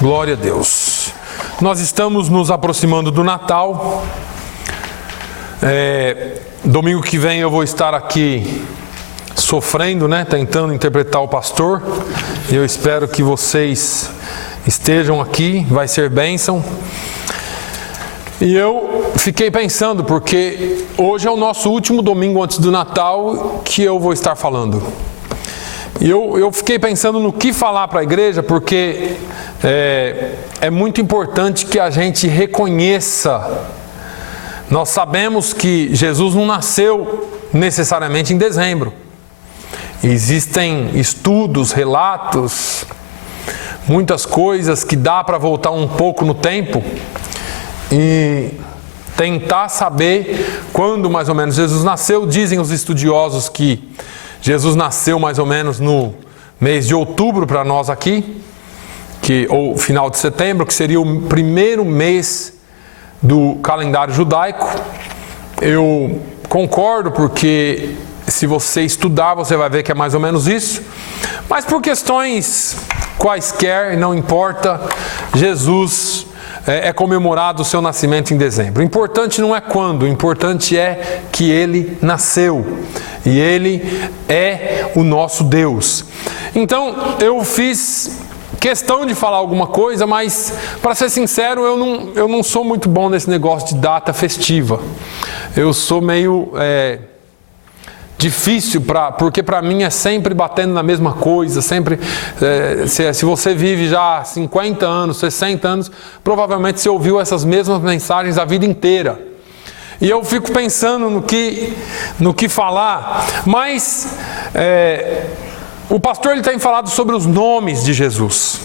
Glória a Deus. Nós estamos nos aproximando do Natal. Domingo que vem eu vou estar aqui sofrendo, tentando interpretar o pastor. Eu espero que vocês estejam aqui, vai ser bênção. E eu fiquei pensando, porque hoje é o nosso último domingo antes do Natal que eu vou estar falando. E eu fiquei pensando no que falar para a igreja, porque é muito importante que a gente reconheça. Nós sabemos que Jesus não nasceu necessariamente em dezembro. Existem estudos, relatos, muitas coisas que dá para voltar um pouco no tempo e tentar saber quando mais ou menos Jesus nasceu. Dizem os estudiosos que Jesus nasceu mais ou menos no mês de outubro para nós aqui, ou final de setembro, que seria o primeiro mês do calendário judaico. Eu concordo, porque se você estudar, você vai ver que é mais ou menos isso. Mas por questões quaisquer, não importa, Jesus é comemorado o seu nascimento em dezembro. O importante não é quando, o importante é que ele nasceu. E ele é o nosso Deus. Então, eu fiz questão de falar alguma coisa, mas, para ser sincero, eu não sou muito bom nesse negócio de data festiva. Eu sou meio difícil, porque para mim é sempre batendo na mesma coisa, sempre, se você vive já 50 anos, 60 anos, provavelmente você ouviu essas mesmas mensagens a vida inteira. E eu fico pensando no que falar, mas o pastor ele tem falado sobre os nomes de Jesus.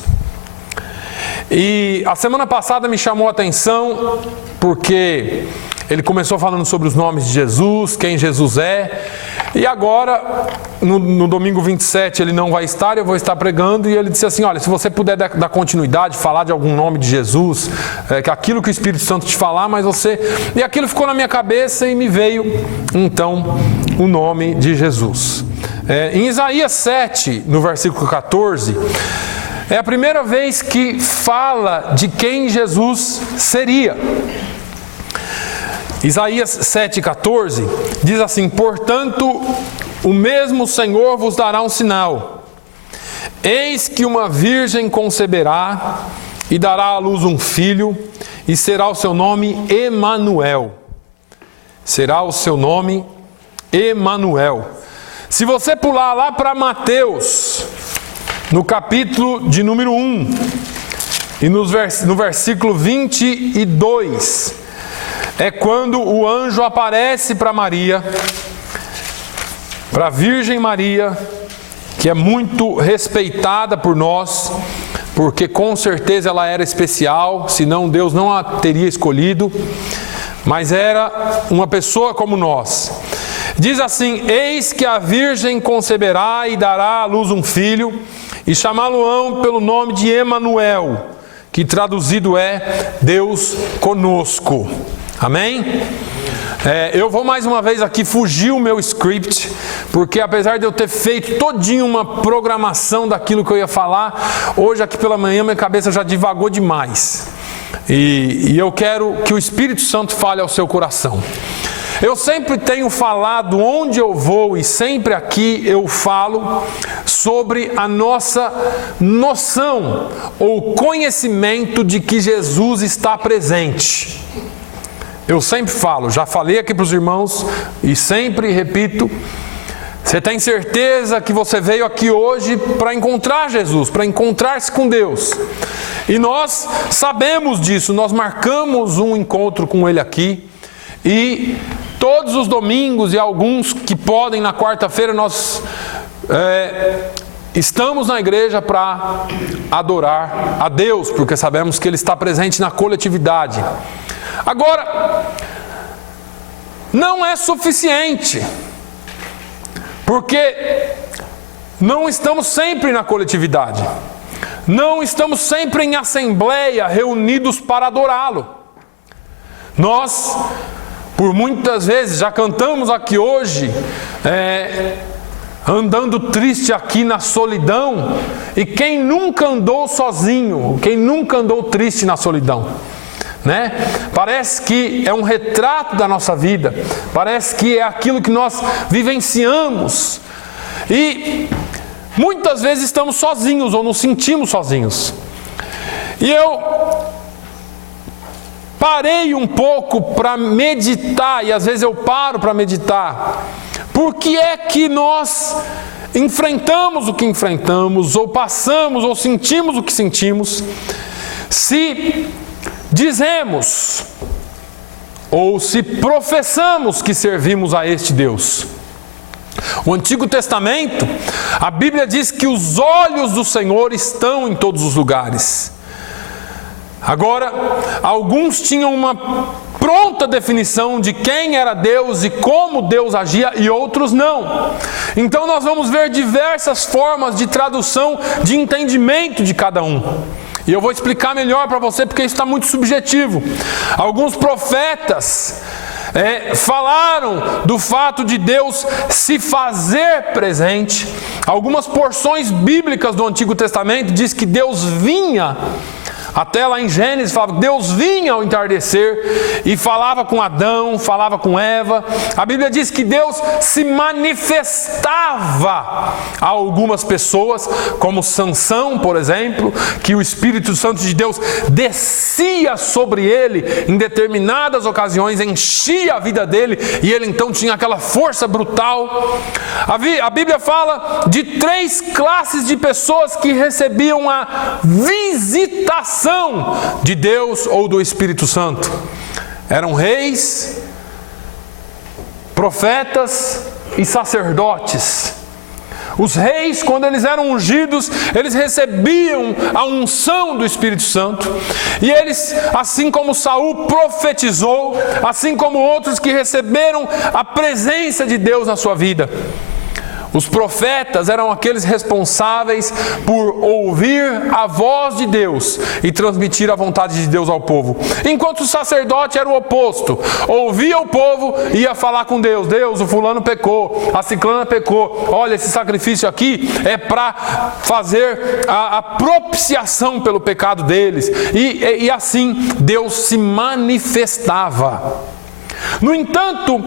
E a semana passada me chamou a atenção, porque ele começou falando sobre os nomes de Jesus, quem Jesus é. E agora, no domingo 27, ele não vai estar, eu vou estar pregando. E ele disse assim: olha, se você puder dar continuidade, falar de algum nome de Jesus, que aquilo que o Espírito Santo te falar, mas você... E aquilo ficou na minha cabeça e me veio, então, o nome de Jesus. Em Isaías 7, no versículo 14... é a primeira vez que fala de quem Jesus seria. Isaías 7,14 diz assim: portanto, o mesmo Senhor vos dará um sinal. Eis que uma virgem conceberá e dará à luz um filho, e será o seu nome Emanuel. Será o seu nome Emanuel. Se você pular lá para Mateus, no capítulo de número 1, e no versículo 22, é quando o anjo aparece para Maria, para a Virgem Maria, que é muito respeitada por nós, porque com certeza ela era especial, senão Deus não a teria escolhido, mas era uma pessoa como nós. Diz assim: eis que a Virgem conceberá e dará à luz um filho, e chamá-lo-ão pelo nome de Emanuel, que traduzido é Deus conosco. Amém? Eu vou mais uma vez aqui fugir o meu script, porque apesar de eu ter feito todinho uma programação daquilo que eu ia falar, hoje aqui pela manhã minha cabeça já divagou demais. E eu quero que o Espírito Santo fale ao seu coração. Eu sempre tenho falado onde eu vou, e sempre aqui eu falo sobre a nossa noção ou conhecimento de que Jesus está presente. Eu sempre falo, já falei aqui para os irmãos e sempre repito: você tem certeza que você veio aqui hoje para encontrar Jesus, para encontrar-se com Deus? E nós sabemos disso, nós marcamos um encontro com Ele aqui, e todos os domingos, e alguns que podem na quarta-feira, nós estamos na igreja para adorar a Deus, porque sabemos que Ele está presente na coletividade. Agora, não é suficiente, porque não estamos sempre na coletividade, não estamos sempre em assembleia, reunidos para adorá-lo. Nós, por muitas vezes, já cantamos aqui hoje, andando triste aqui na solidão, e quem nunca andou sozinho, quem nunca andou triste na solidão, né? Parece que é um retrato da nossa vida, parece que é aquilo que nós vivenciamos, e muitas vezes estamos sozinhos ou nos sentimos sozinhos. E eu parei um pouco para meditar, e às vezes eu paro para meditar. Por que é que nós enfrentamos o que enfrentamos, ou passamos, ou sentimos o que sentimos, se dizemos, ou se professamos que servimos a este Deus? O Antigo Testamento, a Bíblia diz que os olhos do Senhor estão em todos os lugares. Agora, alguns tinham uma pronta definição de quem era Deus e como Deus agia, e outros não. Então nós vamos ver diversas formas de tradução, de entendimento de cada um. E eu vou explicar melhor para você, porque isso está muito subjetivo. Alguns profetas falaram do fato de Deus se fazer presente. Algumas porções bíblicas do Antigo Testamento diz que Deus vinha. Até lá em Gênesis fala que Deus vinha ao entardecer e falava com Adão, falava com Eva. A Bíblia diz que Deus se manifestava a algumas pessoas, como Sansão, por exemplo, que o Espírito Santo de Deus descia sobre ele em determinadas ocasiões, enchia a vida dele, e ele então tinha aquela força brutal. A Bíblia fala de 3 classes de pessoas que recebiam a visitação de Deus ou do Espírito Santo. Eram reis, profetas e sacerdotes. Os reis, quando eles eram ungidos, eles recebiam a unção do Espírito Santo, e eles, assim como Saul profetizou, assim como outros que receberam a presença de Deus na sua vida. Os profetas eram aqueles responsáveis por ouvir a voz de Deus e transmitir a vontade de Deus ao povo. Enquanto o sacerdote era o oposto. Ouvia o povo e ia falar com Deus. Deus, o fulano pecou, a ciclana pecou. Olha, esse sacrifício aqui é para fazer a propiciação pelo pecado deles. E assim Deus se manifestava. No entanto,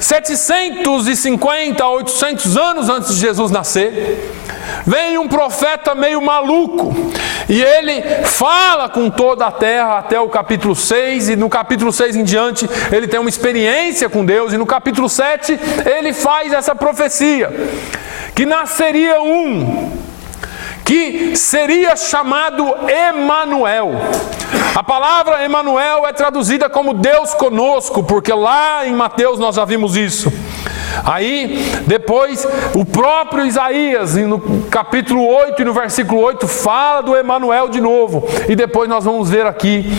750 a 800 anos antes de Jesus nascer, vem um profeta meio maluco, e ele fala com toda a terra até o capítulo 6, e no capítulo 6 em diante ele tem uma experiência com Deus, e no capítulo 7 ele faz essa profecia, que nasceria que seria chamado Emanuel. A palavra Emanuel é traduzida como Deus conosco, porque lá em Mateus nós já vimos isso. Aí, depois, o próprio Isaías, no capítulo 8 e no versículo 8, fala do Emanuel de novo. E depois nós vamos ver aqui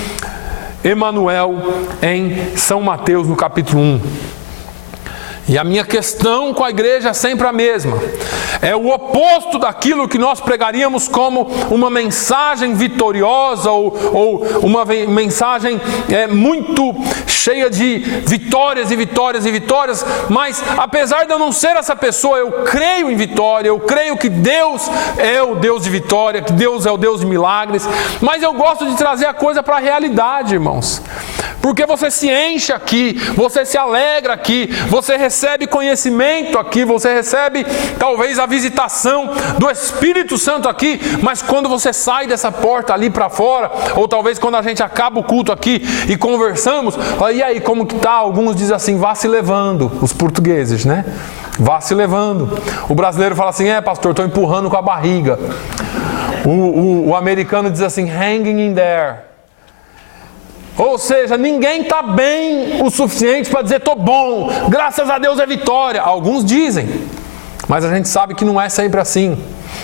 Emanuel em São Mateus, no capítulo 1. E a minha questão com a igreja é sempre a mesma. É o oposto daquilo que nós pregaríamos como uma mensagem vitoriosa ou uma mensagem muito cheia de vitórias e vitórias e vitórias. Mas apesar de eu não ser essa pessoa, eu creio em vitória, eu creio que Deus é o Deus de vitória, que Deus é o Deus de milagres. Mas eu gosto de trazer a coisa para a realidade, irmãos. Porque você se enche aqui, você se alegra aqui, você recebe conhecimento aqui, você recebe talvez a visitação do Espírito Santo aqui, mas quando você sai dessa porta ali para fora, ou talvez quando a gente acaba o culto aqui e conversamos, e aí como que tá? Alguns dizem assim, vá se levando, os portugueses, né? Vá se levando. O brasileiro fala assim, pastor, estou empurrando com a barriga. O americano diz assim, hanging in there. Ou seja, ninguém está bem o suficiente para dizer, estou bom, graças a Deus é vitória. Alguns dizem, mas a gente sabe que não é sempre assim.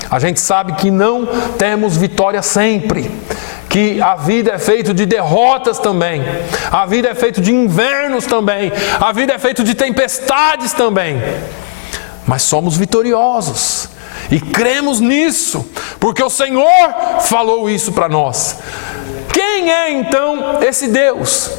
A gente sabe que não temos vitória sempre, que a vida é feita de derrotas também, a vida é feita de invernos também, a vida é feita de tempestades também. Mas somos vitoriosos e cremos nisso, porque o Senhor falou isso para nós. Quem é então esse Deus?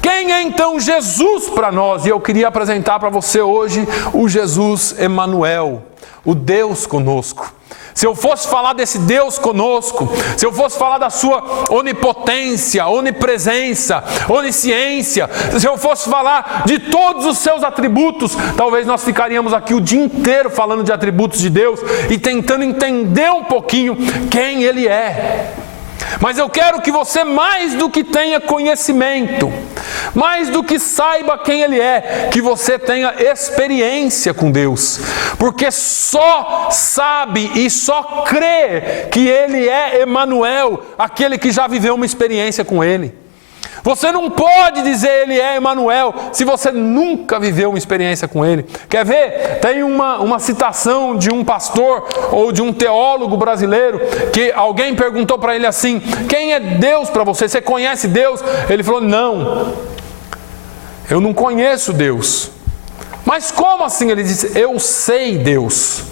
Quem é então Jesus para nós? E eu queria apresentar para você hoje o Jesus Emanuel. o Deus conosco. Se eu fosse falar desse Deus conosco, se eu fosse falar da sua onipotência, onipresença, onisciência, se eu fosse falar de todos os seus atributos, talvez nós ficaríamos aqui o dia inteiro falando de atributos de Deus e tentando entender um pouquinho quem Ele é. Mas eu quero que você, mais do que tenha conhecimento, mais do que saiba quem Ele é, que você tenha experiência com Deus, porque só sabe e só crê que Ele é Emanuel, aquele que já viveu uma experiência com Ele. Você não pode dizer Ele é Emanuel se você nunca viveu uma experiência com Ele. Quer ver? Tem uma citação de um pastor ou de um teólogo brasileiro que alguém perguntou para ele assim: quem é Deus para você? Você conhece Deus? Ele falou: não, eu não conheço Deus. Mas como assim? Ele disse: eu sei Deus.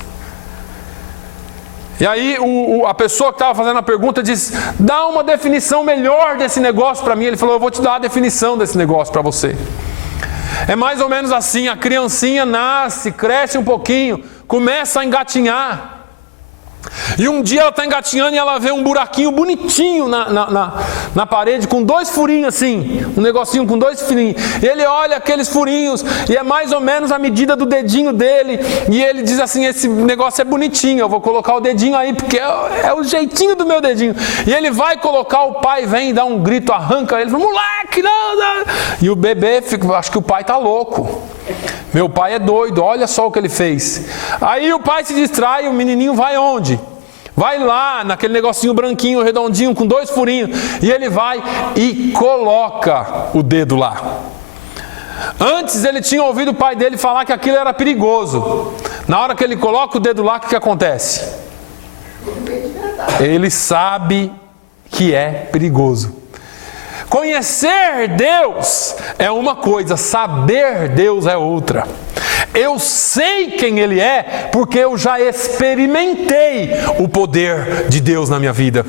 E aí a pessoa que estava fazendo a pergunta disse: dá uma definição melhor desse negócio para mim. Ele falou: eu vou te dar a definição desse negócio para você. É mais ou menos assim: a criancinha nasce, cresce um pouquinho, começa a engatinhar. E um dia ela está engatinhando e ela vê um buraquinho bonitinho na parede, com 2 furinhos assim, um negocinho com 2 furinhos. E ele olha aqueles furinhos e é mais ou menos a medida do dedinho dele. E ele diz assim: esse negócio é bonitinho, eu vou colocar o dedinho aí porque é o jeitinho do meu dedinho. E ele vai colocar, o pai vem e dá um grito, arranca ele, fala: moleque, não. E o bebê fica: acho que o pai está louco. Meu pai é doido, olha só o que ele fez. Aí o pai se distrai, o menininho vai onde? Vai lá naquele negocinho branquinho, redondinho, com 2 furinhos. E ele vai e coloca o dedo lá. Antes ele tinha ouvido o pai dele falar que aquilo era perigoso. Na hora que ele coloca o dedo lá, o que acontece? Ele sabe que é perigoso. Conhecer Deus é uma coisa, saber Deus é outra. Eu sei quem Ele é porque eu já experimentei o poder de Deus na minha vida.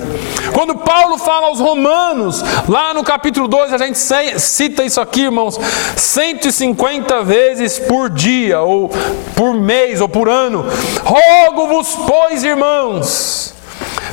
Quando Paulo fala aos Romanos, lá no capítulo 2, a gente cita isso aqui, irmãos, 150 vezes por dia, ou por mês, ou por ano. Rogo-vos, pois, irmãos,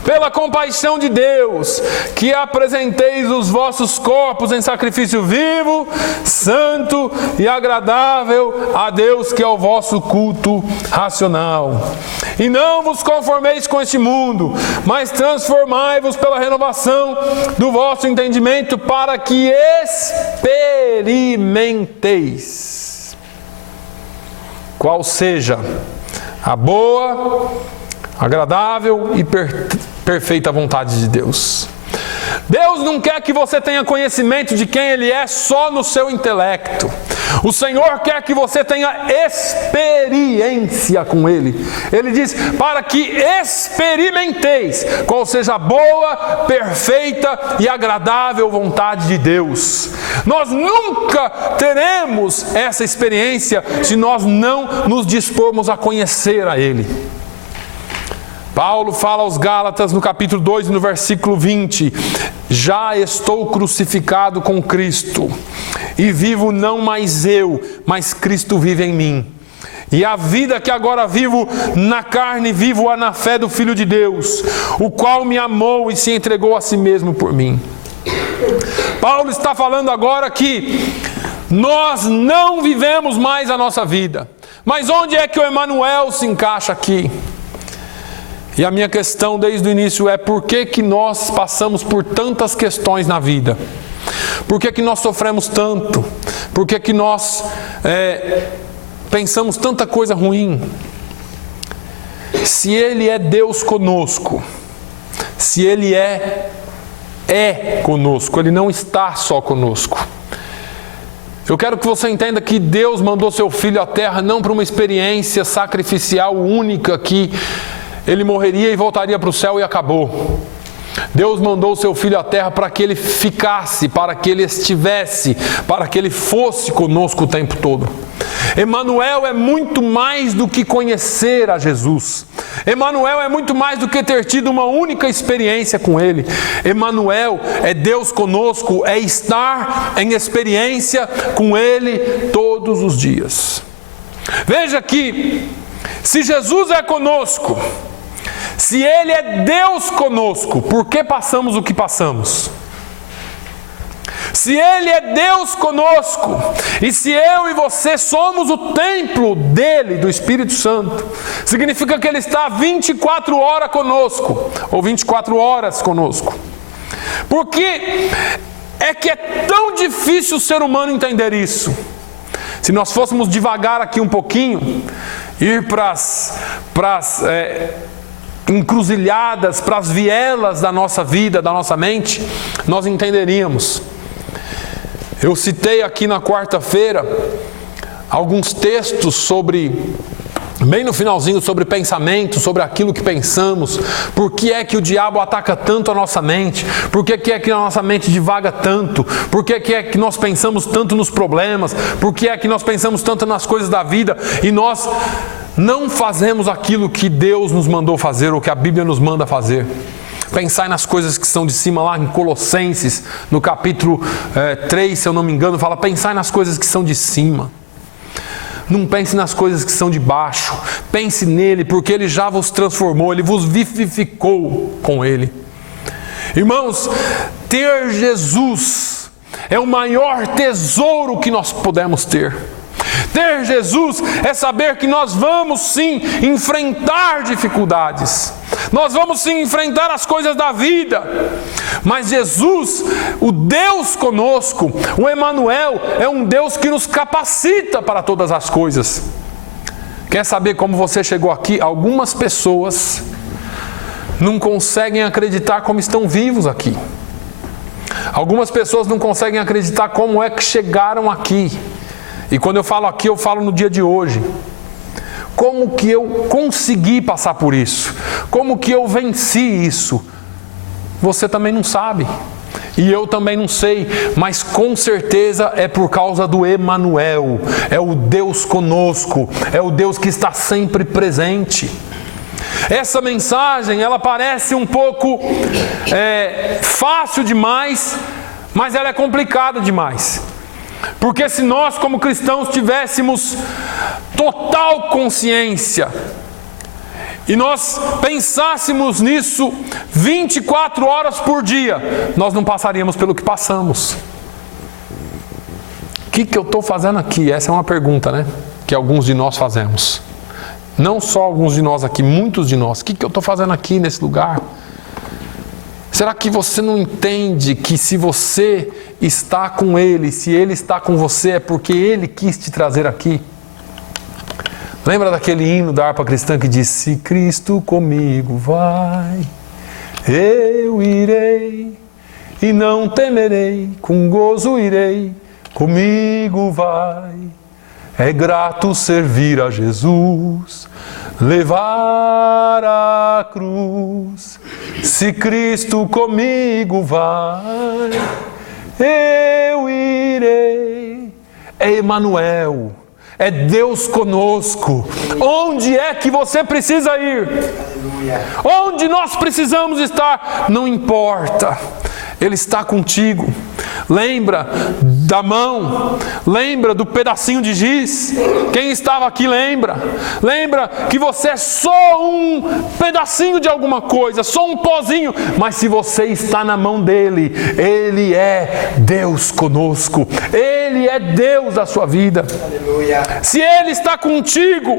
pela compaixão de Deus, que apresenteis os vossos corpos em sacrifício vivo, santo e agradável a Deus, que é o vosso culto racional. E não vos conformeis com este mundo, mas transformai-vos pela renovação do vosso entendimento, para que experimenteis qual seja a boa, agradável e perfeita vontade de Deus. Deus não quer que você tenha conhecimento de quem Ele é só no seu intelecto. O Senhor quer que você tenha experiência com Ele. Ele diz: para que experimenteis qual seja a boa, perfeita e agradável vontade de Deus. Nós nunca teremos essa experiência se nós não nos dispormos a conhecer a Ele. Paulo fala aos Gálatas no capítulo 2, no versículo 20: já estou crucificado com Cristo, e vivo não mais eu, mas Cristo vive em mim. E a vida que agora vivo na carne, vivo-a na fé do Filho de Deus, o qual me amou e se entregou a si mesmo por mim. Paulo está falando agora que nós não vivemos mais a nossa vida. Mas onde é que o Emanuel se encaixa aqui? E a minha questão desde o início é: por que nós passamos por tantas questões na vida? Por que nós sofremos tanto? Por que nós pensamos tanta coisa ruim? Se Ele é Deus conosco, se Ele é conosco, Ele não está só conosco. Eu quero que você entenda que Deus mandou seu Filho à terra não para uma experiência sacrificial única que Ele morreria e voltaria para o céu e acabou. Deus mandou o seu Filho à terra para que Ele ficasse, para que Ele estivesse, para que Ele fosse conosco o tempo todo. Emanuel é muito mais do que conhecer a Jesus. Emanuel é muito mais do que ter tido uma única experiência com Ele. Emanuel é Deus conosco, é estar em experiência com Ele todos os dias. Veja que Se Jesus é conosco, se Ele é Deus conosco, por que passamos o que passamos? Se Ele é Deus conosco, e se eu e você somos o templo dEle, do Espírito Santo, significa que Ele está 24 horas conosco, ou 24 horas conosco. Porque é que é tão difícil o ser humano entender isso. Se nós fôssemos devagar aqui um pouquinho, ir para as encruzilhadas, para as vielas da nossa vida, da nossa mente, nós entenderíamos. Eu citei aqui na quarta-feira alguns textos bem no finalzinho, sobre pensamento, sobre aquilo que pensamos. Por que é que o diabo ataca tanto a nossa mente? Por que é que a nossa mente divaga tanto? Por que é que nós pensamos tanto nos problemas? Por que é que nós pensamos tanto nas coisas da vida e nós não fazemos aquilo que Deus nos mandou fazer, ou que a Bíblia nos manda fazer? Pensai nas coisas que são de cima, lá em Colossenses, no capítulo 3, se eu não me engano, fala: pensai nas coisas que são de cima. Não pense nas coisas que são de baixo. Pense nele, porque Ele já vos transformou, Ele vos vivificou com Ele. Irmãos, ter Jesus é o maior tesouro que nós podemos ter. Ter Jesus é saber que nós vamos sim enfrentar dificuldades. Nós vamos sim enfrentar as coisas da vida. Mas Jesus, o Deus conosco, o Emanuel, é um Deus que nos capacita para todas as coisas. Quer saber como você chegou aqui? Algumas pessoas não conseguem acreditar como estão vivos aqui. Algumas pessoas não conseguem acreditar como é que chegaram aqui. E quando eu falo aqui, eu falo no dia de hoje. Como que eu consegui passar por isso? Como que eu venci isso? Você também não sabe. E eu também não sei. Mas com certeza é por causa do Emanuel. É o Deus conosco. É o Deus que está sempre presente. Essa mensagem, ela parece um pouco fácil demais, mas ela é complicada demais. Porque se nós como cristãos tivéssemos total consciência e nós pensássemos nisso 24 horas por dia, nós não passaríamos pelo que passamos. O que eu estou fazendo aqui? Essa é uma pergunta, né? Que alguns de nós fazemos. Não só alguns de nós aqui, muitos de nós. O que eu estou fazendo aqui nesse lugar? Será que você não entende que se você está com Ele, se Ele está com você, é porque Ele quis te trazer aqui? Lembra daquele hino da harpa cristã que diz: se Cristo comigo vai, eu irei, e não temerei, com gozo irei, comigo vai. É grato servir a Jesus, levar a cruz. Se Cristo comigo vai, eu irei. É Emanuel, é Deus conosco. Onde é que você precisa ir? Onde nós precisamos estar? Não importa. Ele está contigo. Lembra da mão? Lembra do pedacinho de giz? Quem estava aqui lembra? Lembra que você é só um pedacinho de alguma coisa, só um pozinho. Mas se você está na mão dele, Ele é Deus conosco. Ele é Deus da sua vida. Aleluia. Se Ele está contigo,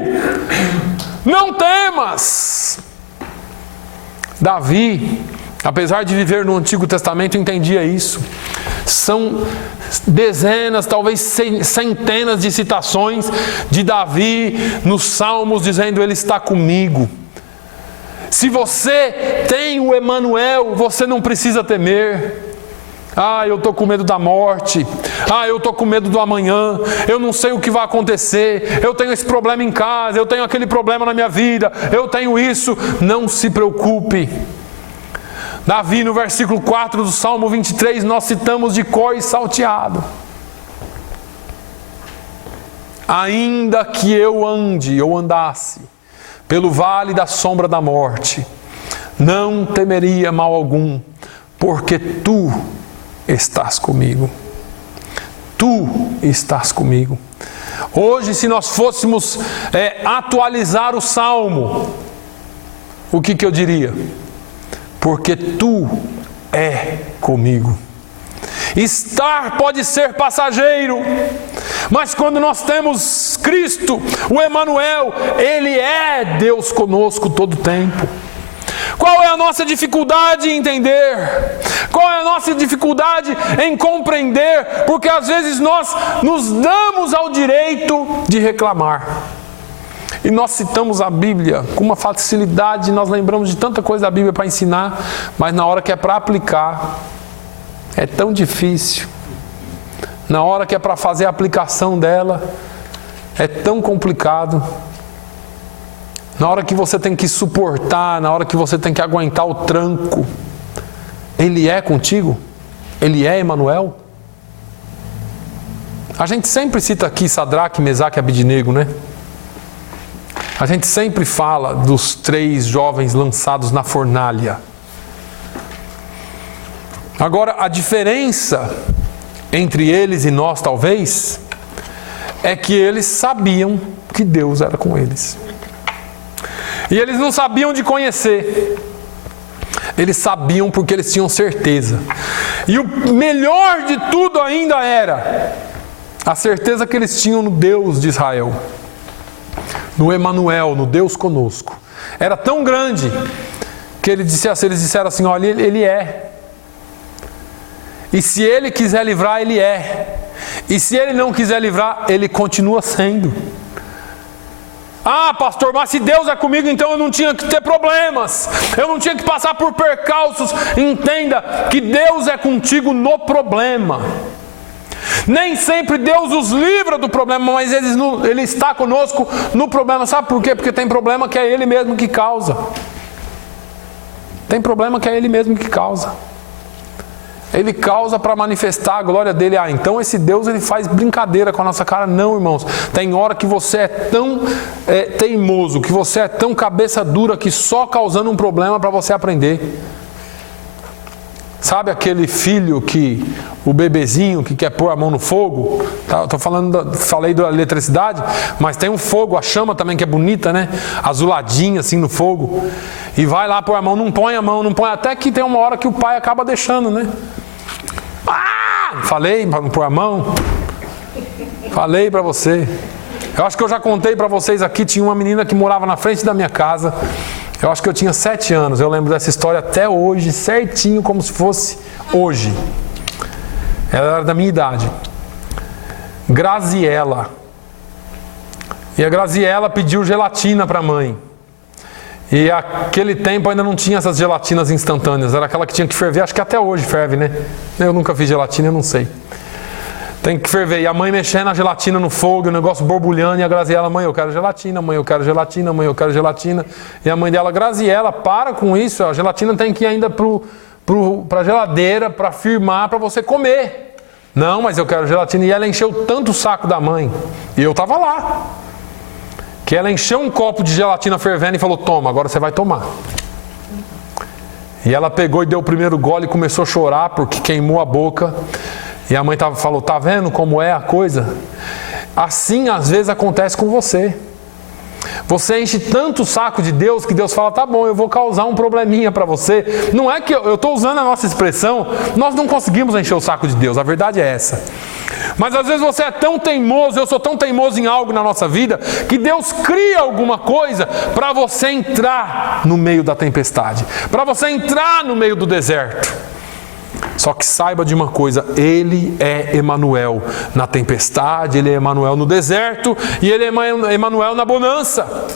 não temas. Davi, apesar de viver no Antigo Testamento, entendia isso. São dezenas, talvez centenas de citações de Davi nos Salmos dizendo: Ele está comigo. Se você tem o Emanuel, você não precisa temer. Ah, eu estou com medo da morte. Ah, eu estou com medo do amanhã. Eu não sei o que vai acontecer. Eu tenho esse problema em casa. Eu tenho aquele problema na minha vida. Eu tenho isso. Não se preocupe. Davi, no versículo 4 do Salmo 23, nós citamos de cor e salteado: ainda que eu andasse pelo vale da sombra da morte, não temeria mal algum, porque Tu estás comigo. Tu estás comigo. Hoje, se nós fôssemos atualizar o Salmo, o que eu diria? Porque tu é comigo. Estar pode ser passageiro, mas quando nós temos Cristo, o Emanuel, Ele é Deus conosco todo o tempo. Qual é a nossa dificuldade em entender? Qual é a nossa dificuldade em compreender? Porque às vezes nós nos damos ao direito de reclamar. E nós citamos a Bíblia com uma facilidade, nós lembramos de tanta coisa da Bíblia para ensinar, mas na hora que é para aplicar, é tão difícil. Na hora que é para fazer a aplicação dela, é tão complicado. Na hora que você tem que suportar, na hora que você tem que aguentar o tranco, Ele é contigo? Ele é Emanuel? A gente sempre cita aqui Sadraque, Mesaque e Abednego, né? A gente sempre fala dos 3 jovens lançados na fornalha. Agora, a diferença entre eles e nós, talvez, é que eles sabiam que Deus era com eles. E eles não sabiam de conhecer. Eles sabiam porque eles tinham certeza. E o melhor de tudo ainda era a certeza que eles tinham no Deus de Israel, no Emanuel, no Deus conosco. Era tão grande que eles disseram assim: olha, Ele é. E se Ele quiser livrar, Ele é. E se Ele não quiser livrar, Ele continua sendo. Ah, pastor, mas se Deus é comigo, então eu não tinha que ter problemas. Eu não tinha que passar por percalços. Entenda que Deus é contigo no problema. Nem sempre Deus os livra do problema, mas Ele está conosco no problema. Sabe por quê? Porque tem problema que é Ele mesmo que causa. Tem problema que é Ele mesmo que causa. Ele causa para manifestar a glória dele. Ah, então esse Deus ele faz brincadeira com a nossa cara. Não, irmãos. Tem hora que você é tão teimoso, que você é tão cabeça dura, que só causando um problema para você aprender. Sabe aquele filho o bebezinho que quer pôr a mão no fogo? Falei da eletricidade, mas tem um fogo, a chama também que é bonita, né? Azuladinha assim no fogo. E vai lá pôr a mão, não põe, até que tem uma hora que o pai acaba deixando, né? Falei para não pôr a mão. Falei para você. Eu acho que eu já contei para vocês aqui, tinha uma menina que morava na frente da minha casa. Eu acho que eu tinha 7 anos, eu lembro dessa história até hoje, certinho, como se fosse hoje. Ela era da minha idade. Graziela. E a Graziela pediu gelatina para a mãe. E aquele tempo ainda não tinha essas gelatinas instantâneas, era aquela que tinha que ferver, acho que até hoje ferve, né? Eu nunca fiz gelatina, eu não sei. Tem que ferver. E a mãe mexendo a gelatina no fogo, o negócio borbulhando, e a Graziela: mãe, eu quero gelatina, mãe, eu quero gelatina, mãe, eu quero gelatina. E a mãe dela: Graziela, para com isso, a gelatina tem que ir ainda para a geladeira, para firmar, para você comer. Não, mas eu quero gelatina. E ela encheu tanto o saco da mãe, e eu estava lá, que ela encheu um copo de gelatina fervendo e falou: toma, agora você vai tomar. E ela pegou e deu o primeiro gole e começou a chorar porque queimou a boca. E a mãe falou: tá vendo como é a coisa? Assim às vezes acontece com você. Você enche tanto o saco de Deus que Deus fala: tá bom, eu vou causar um probleminha para você. Não é que eu estou usando a nossa expressão, nós não conseguimos encher o saco de Deus, a verdade é essa. Mas às vezes você é tão teimoso, eu sou tão teimoso em algo na nossa vida, que Deus cria alguma coisa para você entrar no meio da tempestade, para você entrar no meio do deserto. Só que saiba de uma coisa: Ele é Emanuel na tempestade, Ele é Emanuel no deserto e Ele é Emanuel na bonança.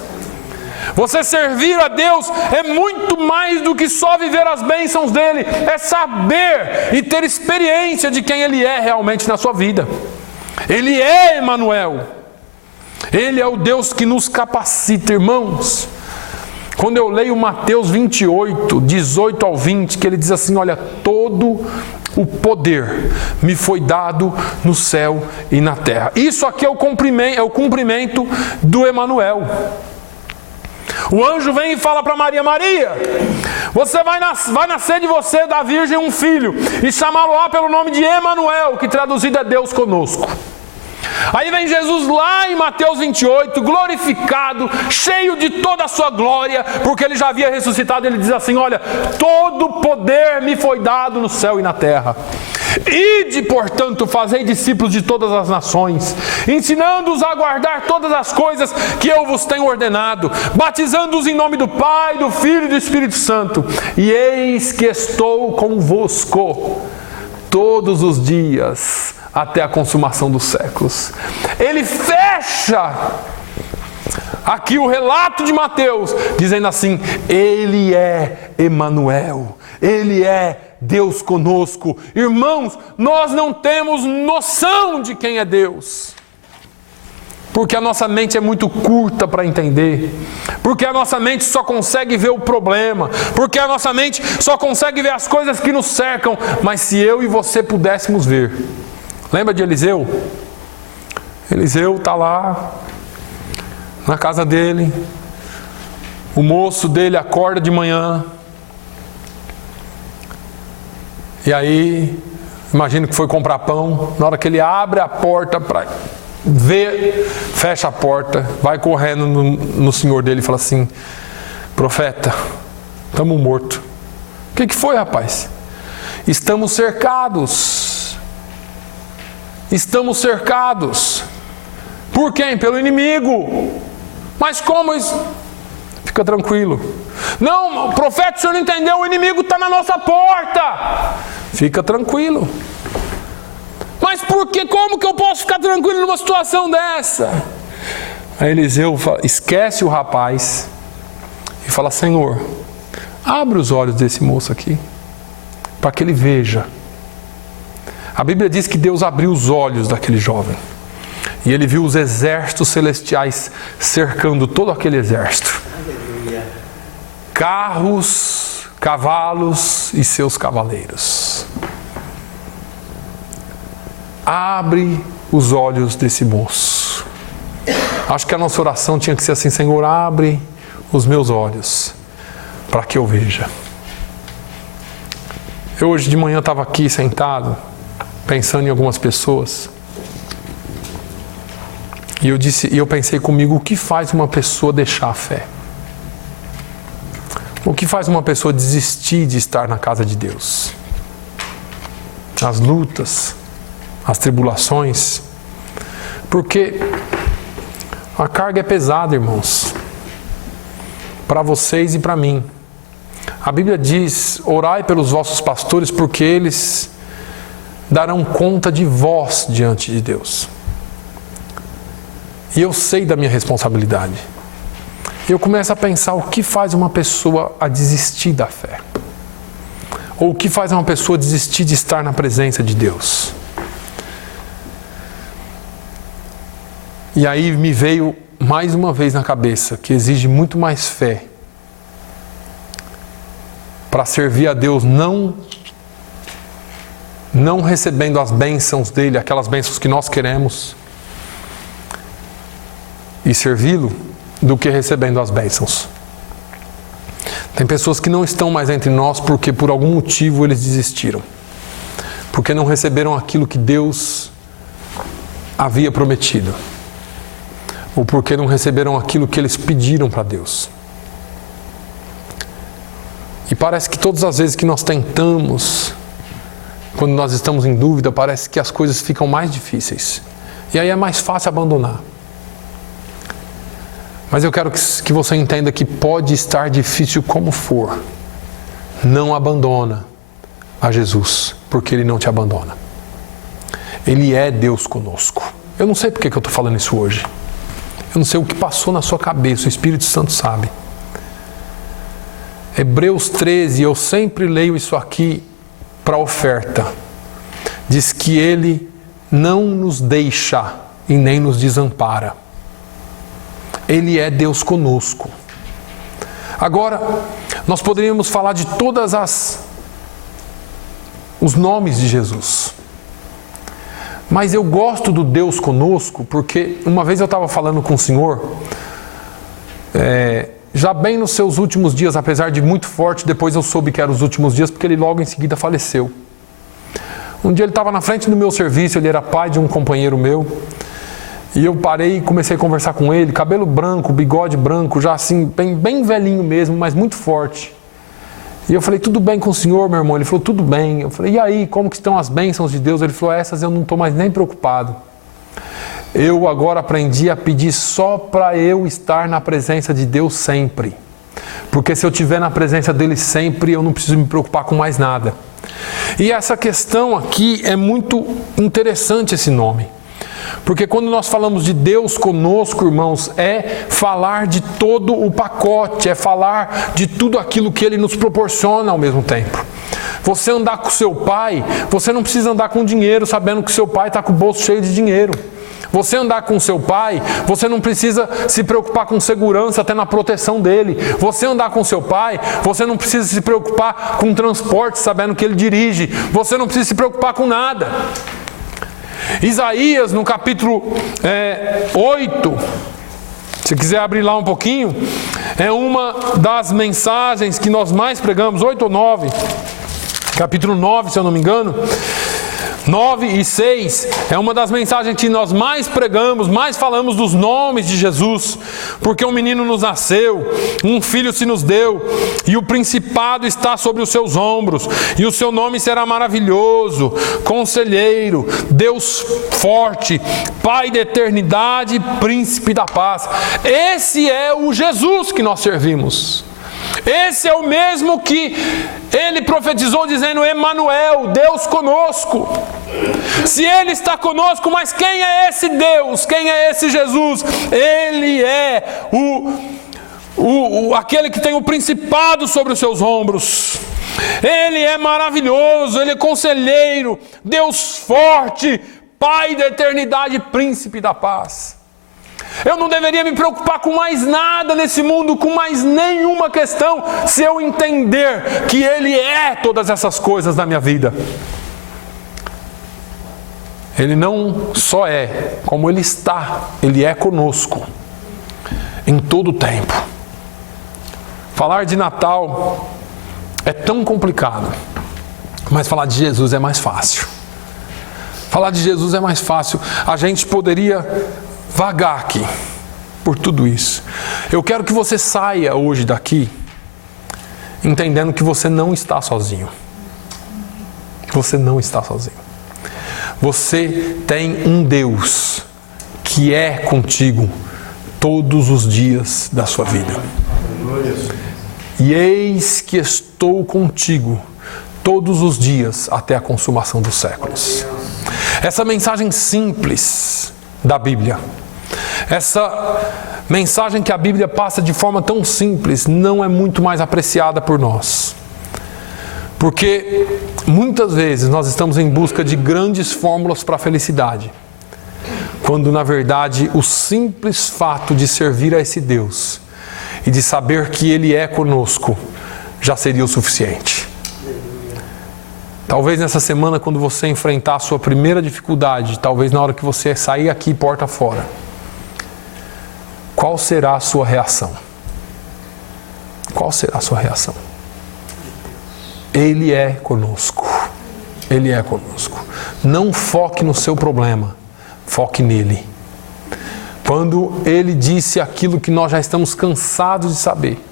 Você servir a Deus é muito mais do que só viver as bênçãos dEle, é saber e ter experiência de quem Ele é realmente na sua vida. Ele é Emanuel. Ele é o Deus que nos capacita, irmãos. Quando eu leio Mateus 28, 18 ao 20, que ele diz assim: olha, todo o poder me foi dado no céu e na terra. Isso aqui é o cumprimento do Emanuel. O anjo vem e fala para Maria: Maria, você vai nascer de você, da virgem, um filho, e chamá-lo-á pelo nome de Emanuel, que traduzido é Deus conosco. Aí vem Jesus lá em Mateus 28, glorificado, cheio de toda a sua glória, porque ele já havia ressuscitado. Ele diz assim: olha, todo poder me foi dado no céu e na terra. Ide, portanto, fazei discípulos de todas as nações, ensinando-os a guardar todas as coisas que eu vos tenho ordenado, batizando-os em nome do Pai, do Filho e do Espírito Santo. E eis que estou convosco todos os dias, até a consumação dos séculos. Ele fecha aqui o relato de Mateus, dizendo assim: Ele é Emanuel, Ele é Deus conosco. Irmãos, nós não temos noção de quem é Deus, porque a nossa mente é muito curta para entender, porque a nossa mente só consegue ver o problema, porque a nossa mente só consegue ver as coisas que nos cercam. Mas se eu e você pudéssemos ver, lembra de Eliseu? Eliseu está lá na casa dele, o moço dele acorda de manhã, e aí, imagino que foi comprar pão. Na hora que ele abre a porta para ver, fecha a porta, vai correndo no senhor dele e fala assim: profeta, estamos mortos. O que foi, rapaz? Estamos cercados. Estamos cercados. Por quem? Pelo inimigo. Mas como isso? Fica tranquilo. Não, profeta, o senhor não entendeu, o inimigo está na nossa porta. Fica tranquilo. Mas por que? Como que eu posso ficar tranquilo numa situação dessa? Aí Eliseu esquece o rapaz e fala: Senhor, abre os olhos desse moço aqui, para que ele veja. A Bíblia diz que Deus abriu os olhos daquele jovem, e ele viu os exércitos celestiais cercando todo aquele exército. Carros, cavalos e seus cavaleiros. Abre os olhos desse moço. Acho que a nossa oração tinha que ser assim: Senhor, abre os meus olhos para que eu veja. Eu hoje de manhã estava aqui sentado, pensando em algumas pessoas, e eu pensei comigo: o que faz uma pessoa deixar a fé? O que faz uma pessoa desistir de estar na casa de Deus? As lutas, as tribulações, porque a carga é pesada, irmãos, para vocês e para mim. A Bíblia diz: orai pelos vossos pastores, porque eles darão conta de vós diante de Deus. E eu sei da minha responsabilidade. Eu começo a pensar: o que faz uma pessoa a desistir da fé? Ou o que faz uma pessoa desistir de estar na presença de Deus? E aí me veio mais uma vez na cabeça que exige muito mais fé para servir a Deus, não recebendo as bênçãos dele, aquelas bênçãos que nós queremos, e servi-lo, do que recebendo as bênçãos. Tem pessoas que não estão mais entre nós porque por algum motivo eles desistiram, porque não receberam aquilo que Deus havia prometido, ou porque não receberam aquilo que eles pediram para Deus. E parece que todas as vezes que nós tentamos, quando nós estamos em dúvida, parece que as coisas ficam mais difíceis, e aí é mais fácil abandonar. Mas eu quero que você entenda que pode estar difícil como for, não abandona a Jesus, porque Ele não te abandona. Ele é Deus conosco. Eu não sei porque que eu estou falando isso hoje. Eu não sei o que passou na sua cabeça, o Espírito Santo sabe. Hebreus 13, eu sempre leio isso aqui para oferta. Diz que Ele não nos deixa e nem nos desampara. Ele é Deus conosco. Agora, nós poderíamos falar de os nomes de Jesus. Mas eu gosto do Deus conosco, porque uma vez eu estava falando com o Senhor, já bem nos seus últimos dias, apesar de muito forte, depois eu soube que eram os últimos dias, porque ele logo em seguida faleceu. Um dia ele estava na frente do meu serviço, ele era pai de um companheiro meu, E eu parei e comecei a conversar com ele, cabelo branco, bigode branco, já assim, bem velhinho mesmo, mas muito forte. E eu falei, tudo bem com o senhor, meu irmão? Ele falou, tudo bem. Eu falei, e aí, como que estão as bênçãos de Deus? Ele falou, essas eu não estou mais nem preocupado. Eu agora aprendi a pedir só para eu estar na presença de Deus sempre. Porque se eu estiver na presença dele sempre, eu não preciso me preocupar com mais nada. E essa questão aqui é muito interessante, esse nome. Porque quando nós falamos de Deus conosco, irmãos, é falar de todo o pacote, é falar de tudo aquilo que Ele nos proporciona ao mesmo tempo. Você andar com seu pai, você não precisa andar com dinheiro sabendo que seu pai está com o bolso cheio de dinheiro. Você andar com seu pai, você não precisa se preocupar com segurança até na proteção dele. Você andar com seu pai, você não precisa se preocupar com transporte sabendo que ele dirige. Você não precisa se preocupar com nada. Isaías, no capítulo 8, se quiser abrir lá um pouquinho, é uma das mensagens que nós mais pregamos, 8 ou 9, capítulo 9, se eu não me engano, 9 e 6, é uma das mensagens que nós mais pregamos, mais falamos dos nomes de Jesus, porque um menino nos nasceu, um filho se nos deu, e o principado está sobre os seus ombros, e o seu nome será maravilhoso, Conselheiro, Deus forte, Pai da eternidade, Príncipe da paz. Esse é o Jesus que nós servimos. Esse é o mesmo que ele profetizou dizendo, Emanuel, Deus conosco. Se Ele está conosco, mas quem é esse Deus? Quem é esse Jesus? Ele é aquele que tem o principado sobre os seus ombros. Ele é maravilhoso, Ele é conselheiro, Deus forte, Pai da eternidade, Príncipe da paz. Eu não deveria me preocupar com mais nada nesse mundo, com mais nenhuma questão, se eu entender que Ele é todas essas coisas na minha vida. Ele não só é, como Ele está, Ele é conosco, em todo o tempo. Falar de Natal é tão complicado, mas falar de Jesus é mais fácil. Falar de Jesus é mais fácil. A gente poderia vagar aqui por tudo isso. Eu quero que você saia hoje daqui entendendo que você não está sozinho. Você não está sozinho. Você tem um Deus que é contigo todos os dias da sua vida. E eis que estou contigo todos os dias até a consumação dos séculos. Essa mensagem simples da Bíblia, essa mensagem que a Bíblia passa de forma tão simples, não é muito mais apreciada por nós. Porque muitas vezes nós estamos em busca de grandes fórmulas para a felicidade, quando na verdade o simples fato de servir a esse Deus e de saber que Ele é conosco já seria o suficiente. Talvez nessa semana, quando você enfrentar a sua primeira dificuldade, talvez na hora que você sair aqui porta fora, qual será a sua reação? Qual será a sua reação? Ele é conosco. Ele é conosco. Não foque no seu problema, foque nele. Quando Ele disse aquilo que nós já estamos cansados de saber,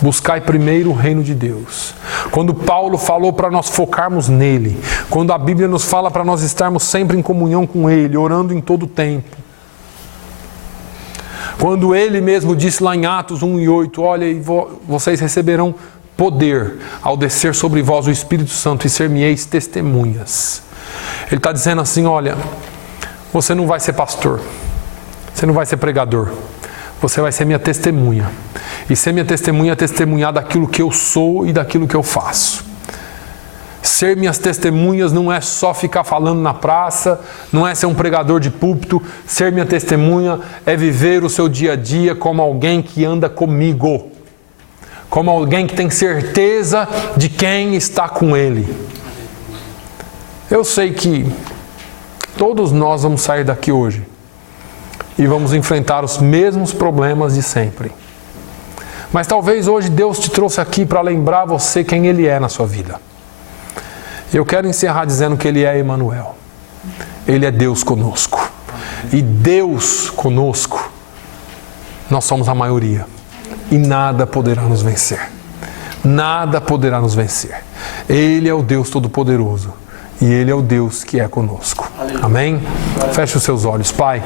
buscai primeiro o reino de Deus. Quando Paulo falou para nós focarmos nele, quando a Bíblia nos fala para nós estarmos sempre em comunhão com Ele, orando em todo o tempo. Quando Ele mesmo disse lá em Atos 1:8, olha, vocês receberão poder ao descer sobre vós o Espírito Santo e ser-me-eis testemunhas. Ele está dizendo assim, olha, você não vai ser pastor, você não vai ser pregador, você vai ser minha testemunha. E ser minha testemunha é testemunhar daquilo que eu sou e daquilo que eu faço. Ser minhas testemunhas não é só ficar falando na praça, não é ser um pregador de púlpito. Ser minha testemunha é viver o seu dia a dia como alguém que anda comigo. Como alguém que tem certeza de quem está com Ele. Eu sei que todos nós vamos sair daqui hoje e vamos enfrentar os mesmos problemas de sempre. Mas talvez hoje Deus te trouxe aqui para lembrar você quem Ele é na sua vida. Eu quero encerrar dizendo que Ele é Emanuel. Ele é Deus conosco. e Deus conosco, nós somos a maioria. E nada poderá nos vencer. Nada poderá nos vencer. Ele é o Deus Todo-Poderoso. E Ele é o Deus que é conosco. Amém? Feche os seus olhos. Pai,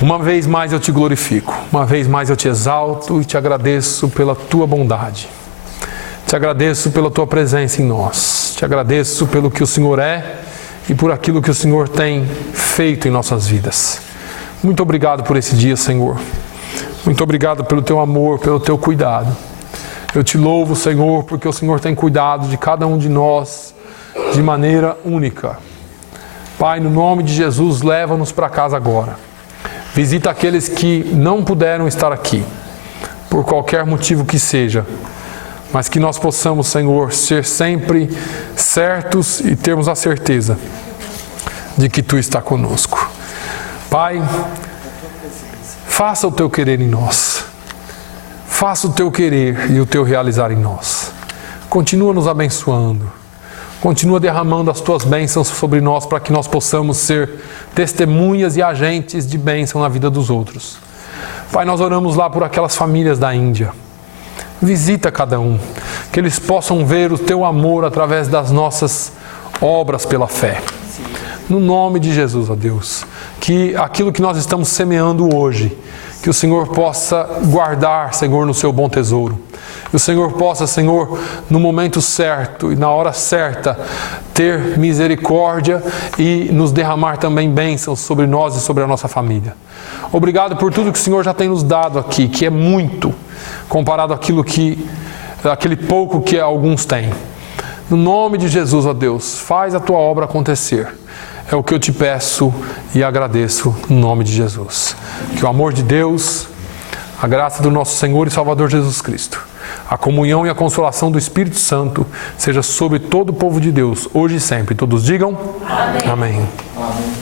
uma vez mais eu te glorifico. Uma vez mais eu te exalto e te agradeço pela tua bondade. Te agradeço pela tua presença em nós. Te agradeço pelo que o Senhor é e por aquilo que o Senhor tem feito em nossas vidas. Muito obrigado por esse dia, Senhor. Muito obrigado pelo teu amor, pelo teu cuidado. Eu te louvo, Senhor, porque o Senhor tem cuidado de cada um de nós de maneira única. Pai, no nome de Jesus, leva-nos para casa agora. Visita aqueles que não puderam estar aqui, por qualquer motivo que seja, mas que nós possamos, Senhor, ser sempre certos e termos a certeza de que Tu está conosco. Pai, faça o Teu querer em nós. Faça o Teu querer e o Teu realizar em nós. Continua nos abençoando. Continua derramando as Tuas bênçãos sobre nós para que nós possamos ser testemunhas e agentes de bênção na vida dos outros. Pai, nós oramos lá por aquelas famílias da Índia. Visita cada um, que eles possam ver o Teu amor através das nossas obras pela fé. No nome de Jesus, ó Deus, que aquilo que nós estamos semeando hoje, que o Senhor possa guardar, Senhor, no Seu bom tesouro. Que o Senhor possa, Senhor, no momento certo e na hora certa, ter misericórdia e nos derramar também bênçãos sobre nós e sobre a nossa família. Obrigado por tudo que o Senhor já tem nos dado aqui, que é muito, comparado àquele pouco que alguns têm. No nome de Jesus, ó Deus, faz a Tua obra acontecer. É o que eu te peço e agradeço no nome de Jesus. Que o amor de Deus, a graça do nosso Senhor e Salvador Jesus Cristo, a comunhão e a consolação do Espírito Santo seja sobre todo o povo de Deus, hoje e sempre. Todos digam amém. Amém.